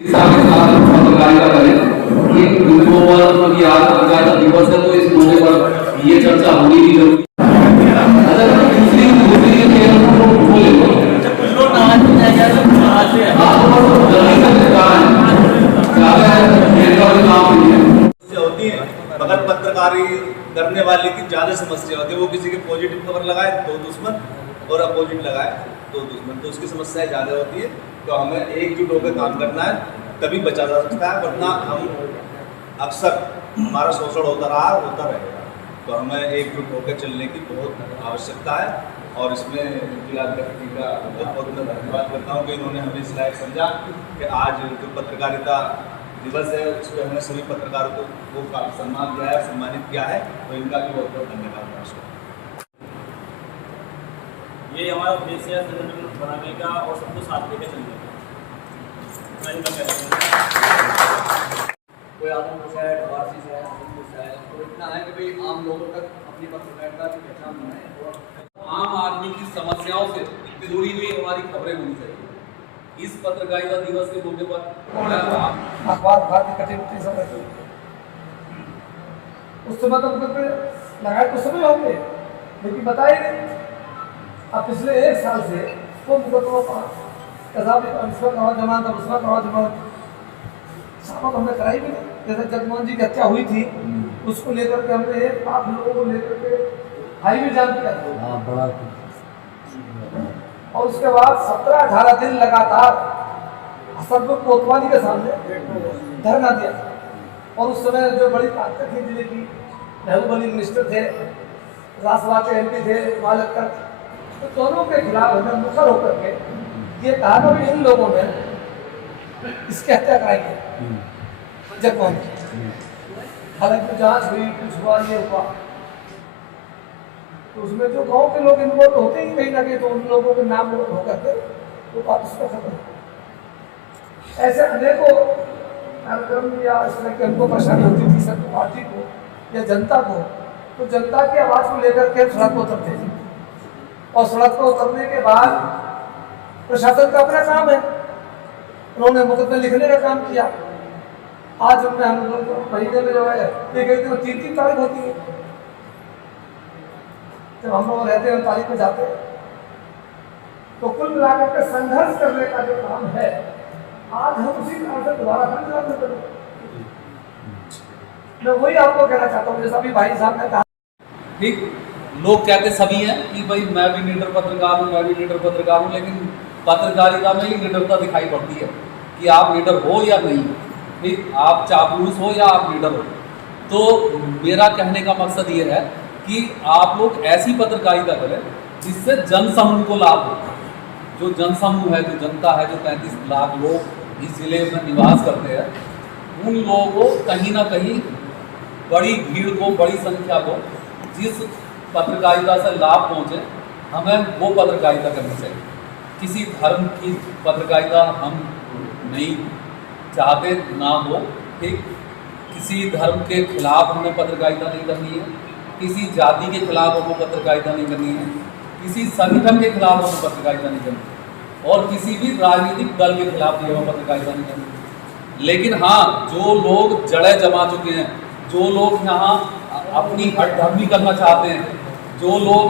साथ पत्रकारिता करें कि उनको और याद पत्रकारिता दिवस है तो इस मौके पर ये चर्चा होनी भी जरूरी है। अगर दूसरी दूसरी के तो बोले तो कुछ लोग नाराज हो जाएंगे हाँ तो जल्दी से ज्यादा नेता भी काम नहीं है होती है मगर पत्रकारी करने वाले की ज्यादा समस्या होती है। वो किसी के पॉजिटिव खबर लगाए तो दुश्मन और अपोजिट लगाए तो दुश्मन, तो उसकी समस्या ज़्यादा होती है। तो हमें एकजुट होकर काम करना है, तभी बचा जा सकता है, वरना हम अक्सर हमारा शोषण होता रहा होता रहेगा। तो हमें एकजुट होकर चलने की बहुत आवश्यकता है। और इसमें जिला व्यक्ति का बहुत बहुत मैं धन्यवाद करता हूँ कि इन्होंने हमें इस लायक समझा कि आज जो पत्रकारिता दिवस है उस पर हमने सभी पत्रकारों को वो काफ़ी सम्मान दिया है, सम्मानित किया है। तो इनका भी बहुत बहुत धन्यवाद नमस्कार। ये हमारा उद्देश्य है संगठन बनाने का और सबको साथ लेकर चलने का। इनका कोई आतंक है, वारसी है, तो इतना है कि भाई आम लोगों तक अपनी पत्रकारिता की पहचान बनाए और आम आदमी की समस्याओं से जुड़ी हुई हमारी खबरें होनी चाहिए। इस पत्रकारिता दिवस के मौके पर अखबार भारतीय कठिन समय उस समय तो लगाए तो समय होंगे लेकिन बताए नहीं। अब पिछले एक साल से वो मुकदमा जमानत सामत हमने कराई भी नहीं। जैसे जगमोहन जी की हत्या हुई थी उसको लेकर के हमने 1 लाख लोगों को लेकर के हाईवे जाम किया था और उसके बाद 17-18 दिन लगातार हसनपुर कोतवाली के सामने धरना दिया। और उस समय जो बड़ी ताकत थी जिले की, महबूब अली मिनिस्टर थे, राजसभा के MP थे, मालक तो दोनों के खिलाफ हमें मुखर होकर के ये कहा कि इन लोगों ने इसकी हत्या कराई है जगमोहन की। हालांकि जांच हुई, कुछ हुआ, ये हुआ, तो उसमें जो गांव के लोग इन्वॉल्व होते ही कहीं ना कहीं, तो उन लोगों के नाम होकर के वो बात उसका खत्म। ऐसे अनेकों कार्यक्रम या इस तरह की हमको परेशानी होती थी सब पार्टी को या जनता को, तो जनता की आवाज़ को लेकर के सड़क को उतरते थे और सड़क पर उतरने के बाद प्रशासन का अपना काम है, उन्होंने मुकदमे लिखने का काम किया। आज हमने हम लोग महीने में जो है एक 3-3 तारीख होती है, जब हम लोग रहते हैं तारीख में जाते हैं। तो कुल मिलाकर के संघर्ष करने का जो काम है आज हम उसी काम से दोबारा करें। मैं वही आपको कहना चाहता हूँ, जैसा भी भाई साहब ने कहा। ठीक, लोग कहते सभी हैं कि भाई मैं भी निडर पत्रकार हूँ, मैं भी निडर पत्रकार हूँ, लेकिन पत्रकारिता में ही निडरता दिखाई पड़ती है कि आप निडर हो या नहीं। ठीक, आप चापलूस हो या आप निडर हो। तो मेरा कहने का मकसद ये है कि आप लोग ऐसी पत्रकारिता करें जिससे जनसमूह को लाभ हो। जो जनसमूह है, जो जनता है, जो 35 लाख लोग इस जिले में निवास करते हैं, उन लोगों को कहीं ना कहीं बड़ी भीड़ को, बड़ी संख्या को जिस पत्रकारिता से लाभ पहुँचे, हमें वो पत्रकारिता करनी चाहिए। किसी धर्म की पत्रकारिता हम नहीं चाहते ना हो। ठीक, किसी धर्म के खिलाफ हमें पत्रकारिता नहीं करनी है, किसी जाति के खिलाफ हमको पत्रकारिता नहीं करनी है, किसी संगठन के खिलाफ हमें पत्रकारिता नहीं करनी है और किसी भी राजनीतिक दल के खिलाफ भी हमें पत्रकारिता नहीं करनी। लेकिन हाँ, जो लोग जड़ें जमा चुके हैं, जो लोग यहाँ अपनी हठधर्मी करना चाहते हैं, जो लोग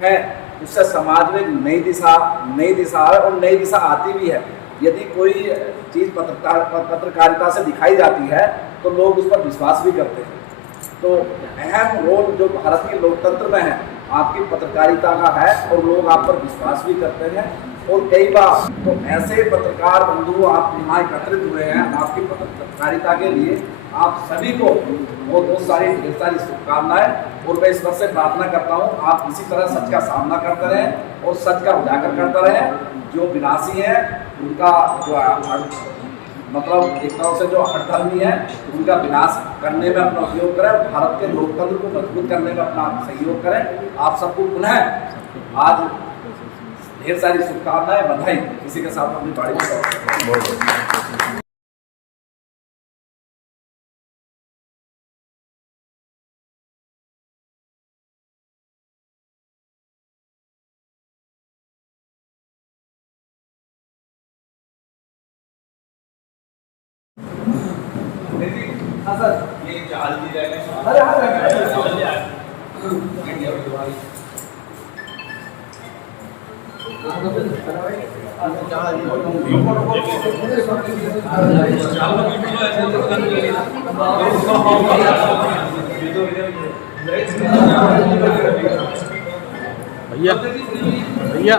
है, उससे समाज में नई दिशा है और नई दिशा आती भी है। यदि कोई चीज़ पत्रकारिता से दिखाई जाती है तो लोग उस पर विश्वास भी करते हैं। तो अहम रोल जो भारत के लोकतंत्र में है आपकी पत्रकारिता का है और लोग आप पर विश्वास भी करते हैं। और कई बार तो ऐसे पत्रकार बंधु आप यहाँ एकत्रित हुए हैं आपकी पत्रकारिता के लिए। आप सभी को बहुत ढेर सारी शुभकामनाएं और मैं ईश्वर से प्रार्थना करता हूँ आप इसी तरह सच का सामना करते रहें और सच का उजागर करते रहें। जो विनाशी है उनका जो मतलब एक तरह से जो हठधर्मी है उनका विनाश करने में अपना उपयोग करें, भारत के लोकतंत्र को मजबूत करने में अपना सहयोग करें। आप सबको पुनः आज ढेर सारी शुभकामनाएं, बधाई। किसी के साथ अपनी बाड़ी में हाँ सर, ये जहाज भी रहेगा। अरे हाँ बैठे भैया